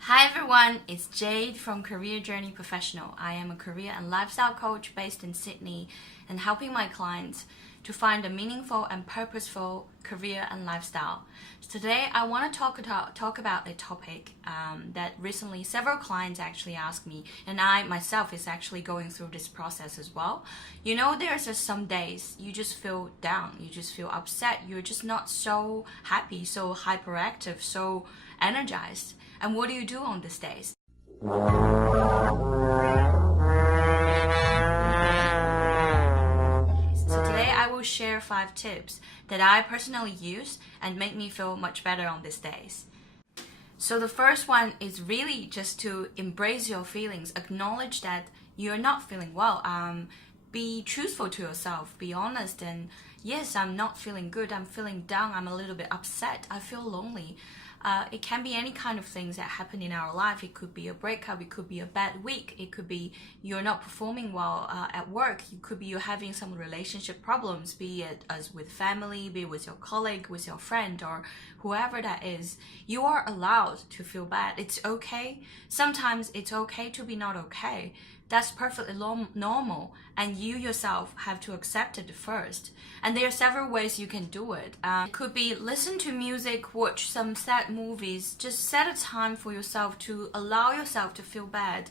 Hi everyone, it's Jade from Career Journey Professional. I am a career and lifestyle coach based in Sydney and helping my clients to find a meaningful and purposeful career and lifestyle. So today I want to talk about a topic that recently several clients actually asked me, and I myself is actually going through this process as well. You know, there's just some days you just feel down, you just feel upset, you're just not so happy, so hyperactive, so energized. And what do you do on these days? So today I will share 5 tips that I personally use and make me feel much better on these days. So the first one is really just to embrace your feelings, acknowledge that you're not feeling well. Be truthful to yourself, be honest, and yes, I'm not feeling good, I'm feeling down, I'm a little bit upset, I feel lonely. It can be any kind of things that happen in our life. It could be a breakup, it could be a bad week, it could be you're not performing well at work, it could be you're having some relationship problems, be it as with family, be it with your colleague, with your friend, or whoever that is. You are allowed to feel bad. It's okay. Sometimes it's okay to be not okay. That's perfectly normal, and you yourself have to accept it first. And there are several ways you can do it. It could be listen to music, watch some sad movies, just set a time for yourself to allow yourself to feel bad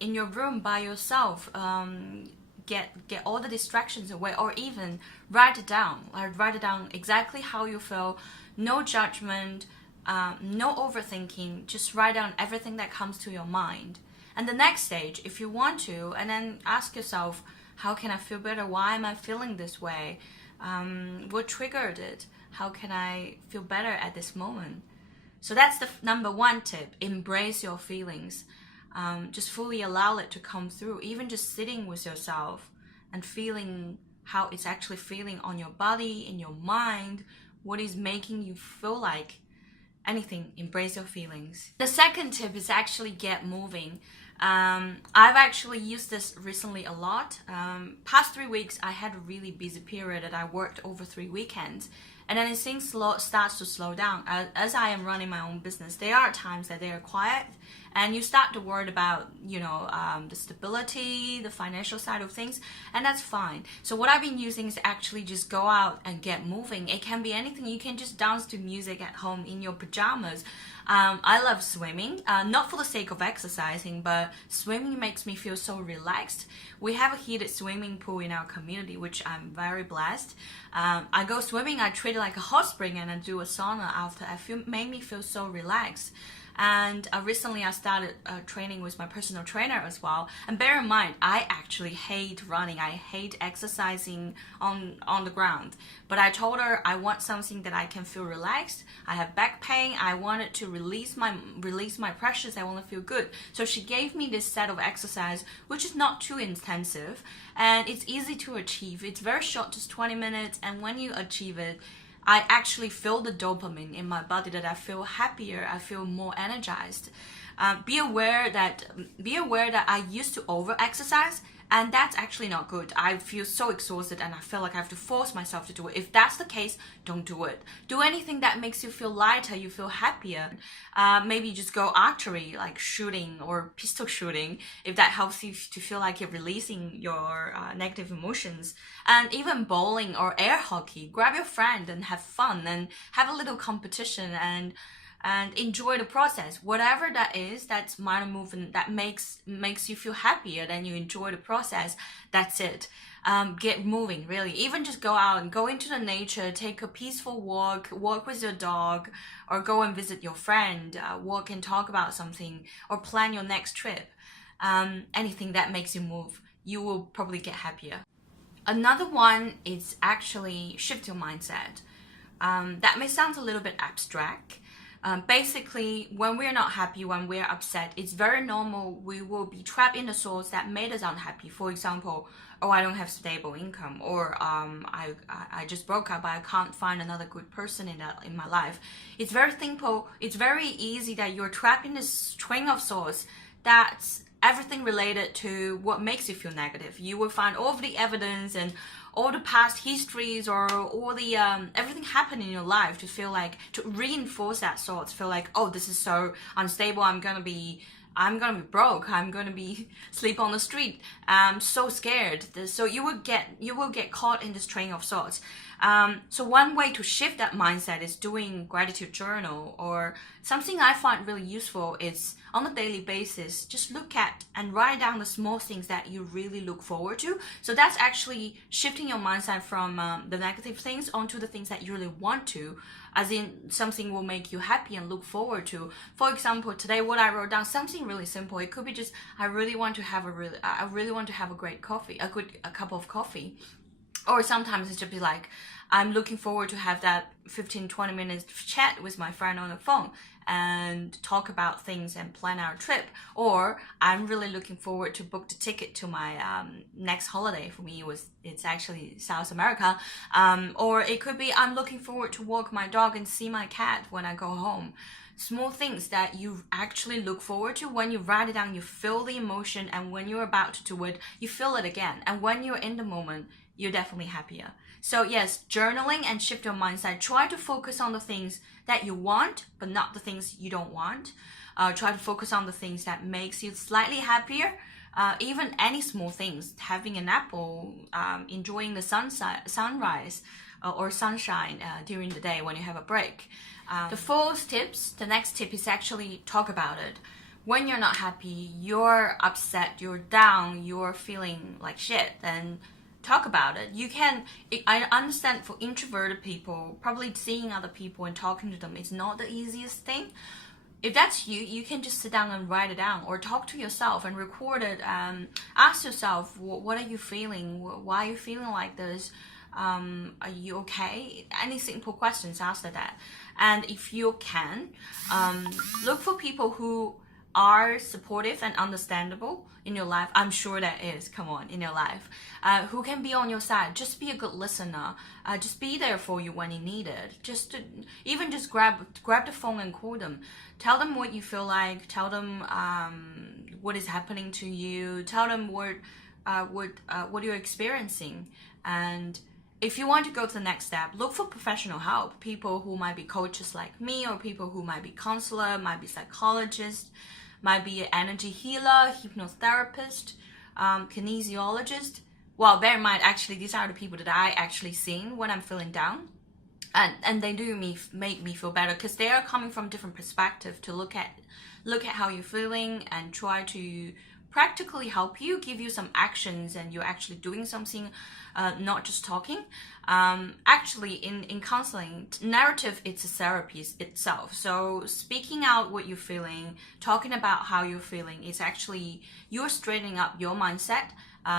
in your room by yourself. Get all the distractions away, or even write it down. Write it down exactly how you feel, no judgment, no overthinking, just write down everything that comes to your mind. And the next stage, if you want to, and then ask yourself, how can I feel better? Why am I feeling this way? What triggered it? How can I feel better at this moment? So that's the number 1 tip. Embrace your feelings. Just fully allow it to come through. Even just sitting with yourself and feeling how it's actually feeling on your body, in your mind, what is making you feel like anything. Embrace your feelings. The second tip is actually get moving. I've actually used this recently a lot. Past 3 weeks, I had a really busy period that I worked over 3 weekends. And then as things starts to slow down, as I am running my own business, there are times that they are quiet and you start to worry about, the stability, the financial side of things, and that's fine. So what I've been using is actually just go out and get moving. It can be anything. You can just dance to music at home in your pajamas. I love swimming, not for the sake of exercising, but swimming makes me feel so relaxed. We have a heated swimming pool in our community, which I'm very blessed. I go swimming, I treat it like a hot spring, and I do a sauna after. Made me feel so relaxed. And recently I started training with my personal trainer as well. And bear in mind, I actually hate running. I hate exercising on the ground. But I told her I want something that I can feel relaxed. I have back pain. I wanted to release my pressures. I want to feel good. So she gave me this set of exercise, which is not too intensive. And it's easy to achieve. It's very short, just 20 minutes. And when you achieve it, I actually feel the dopamine in my body, that I feel happier, I feel more energized. Be aware that I used to over-exercise, and that's actually not good. I feel so exhausted and I feel like I have to force myself to do it. If that's the case, don't do it. Do anything that makes you feel lighter, you feel happier. Maybe just go archery, like shooting or pistol shooting, if that helps you to feel like you're releasing your negative emotions. And even bowling or air hockey. Grab your friend and have fun and have a little competition and enjoy the process. Whatever that is, that's minor movement that makes you feel happier, then you enjoy the process. That's it. Get moving, really. Even just go out and go into the nature, take a peaceful walk with your dog, or go and visit your friend, walk and talk about something, or plan your next trip. Anything that makes you move, you will probably get happier. Another one is actually shift your mindset. That may sound a little bit abstract. Basically, when we're not happy, when we're upset, it's very normal. We will be trapped in the thoughts that made us unhappy. For example, oh, I don't have stable income, or I just broke up, I can't find another good person in my life. It's very simple. It's very easy that you're trapped in this string of thoughts that's everything related to what makes you feel negative. You will find all of the evidence and all the past histories or all the everything happened in your life to feel like, to reinforce that thought, to feel like, oh, this is so unstable, I'm gonna be broke, I'm gonna be sleep on the street, I'm so scared. So you will get caught in this train of thoughts. So one way to shift that mindset is doing gratitude journal, or something I find really useful is on a daily basis, just look at and write down the small things that you really look forward to. So that's actually shifting your mindset from the negative things onto the things that you really want to, as in something will make you happy and look forward to. For example, today what I wrote down, something really simple. It could be just, I really want to have a great coffee, a cup of coffee. Or sometimes it's just be like, I'm looking forward to have that 15-20 minutes chat with my friend on the phone and talk about things and plan our trip. Or I'm really looking forward to book the ticket to my next holiday. For me, it's actually South America. Or it could be, I'm looking forward to walk my dog and see my cat when I go home. Small things that you actually look forward to. When you write it down, you feel the emotion, and when you're about to do it, you feel it again. And when you're in the moment, you're definitely happier. So yes, journaling and shift your mindset. Try to focus on the things that you want, but not the things you don't want. Try to focus on the things that makes you slightly happier. Even any small things, having an apple, enjoying the sunrise or sunshine during the day when you have a break. The next tip is actually talk about it. When you're not happy, you're upset, you're down, you're feeling like shit, then talk about it. I understand for introverted people, probably seeing other people and talking to them is not the easiest thing. If that's you, you can just sit down and write it down, or talk to yourself and record it. Ask yourself, what are you feeling? Why are you feeling like this? Are you okay? Any simple questions, ask that. And if you can, look for people who are supportive and understandable in your life. I'm sure that is, come on, in your life, who can be on your side. Just be a good listener. Just be there for you when you need it. Just grab the phone and call them. Tell them what you feel like. Tell them what is happening to you. Tell them what you're experiencing. And if you want to go to the next step, look for professional help. People who might be coaches like me, or people who might be counselor, might be psychologist, might be an energy healer, hypnotherapist, kinesiologist. Well, bear in mind, actually, these are the people that I actually seen when I'm feeling down. And they do make me feel better, because they are coming from different perspective to look at how you're feeling and try to practically help you, give you some actions, and you're actually doing something, not just talking. Actually, in counseling, narrative, it's a therapy itself. So speaking out what you're feeling, talking about how you're feeling, is actually, you're straightening up your mindset.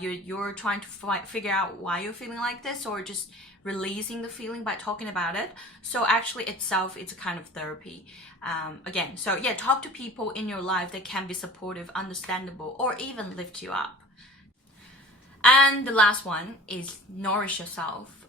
You're trying to figure out why you're feeling like this, or just releasing the feeling by talking about it. So actually itself, it's a kind of therapy. Again, so yeah, talk to people in your life that can be supportive, understandable, or even lift you up. And the last one is nourish yourself.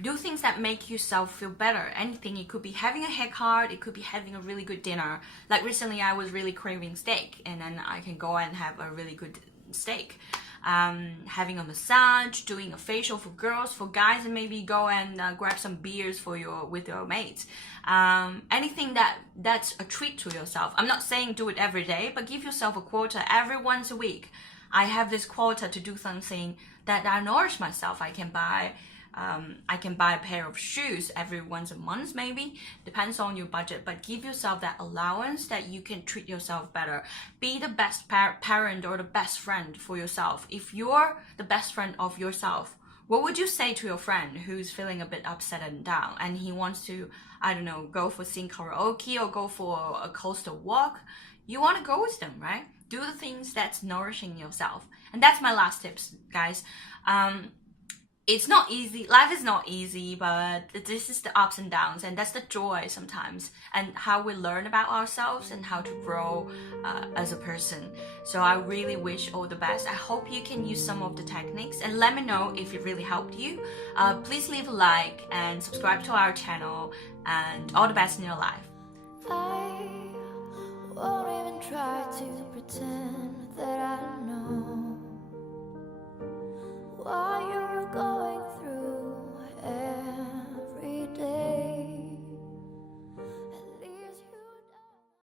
Do things that make yourself feel better. Anything. It could be having a haircut, it could be having a really good dinner. Like recently I was really craving steak, and then I can go and have a really good steak. Having a massage, doing a facial for girls, for guys, and maybe go and grab some beers with your mates. Anything that's a treat to yourself. I'm not saying do it every day, but give yourself a quota every once a week. I have this quota to do something that I nourish myself. I can buy a pair of shoes every once a month, maybe, depends on your budget, but give yourself that allowance that you can treat yourself better. Be the best parent or the best friend for yourself. If you're the best friend of yourself, what would you say to your friend who's feeling a bit upset and down, and he wants to, I don't know, go for sing karaoke or go for a coastal walk? You want to go with them, right? Do the things that's nourishing yourself. And that's my last tips, guys. It's not easy. Life is not easy, but this is the ups and downs, and that's the joy sometimes, and how we learn about ourselves and how to grow as a person. So I really wish all the best. I hope you can use some of the techniques, and let me know if it really helped you. Please leave a like and subscribe to our channel, and all the best in your life. I won't even try to pretend that I know what you're going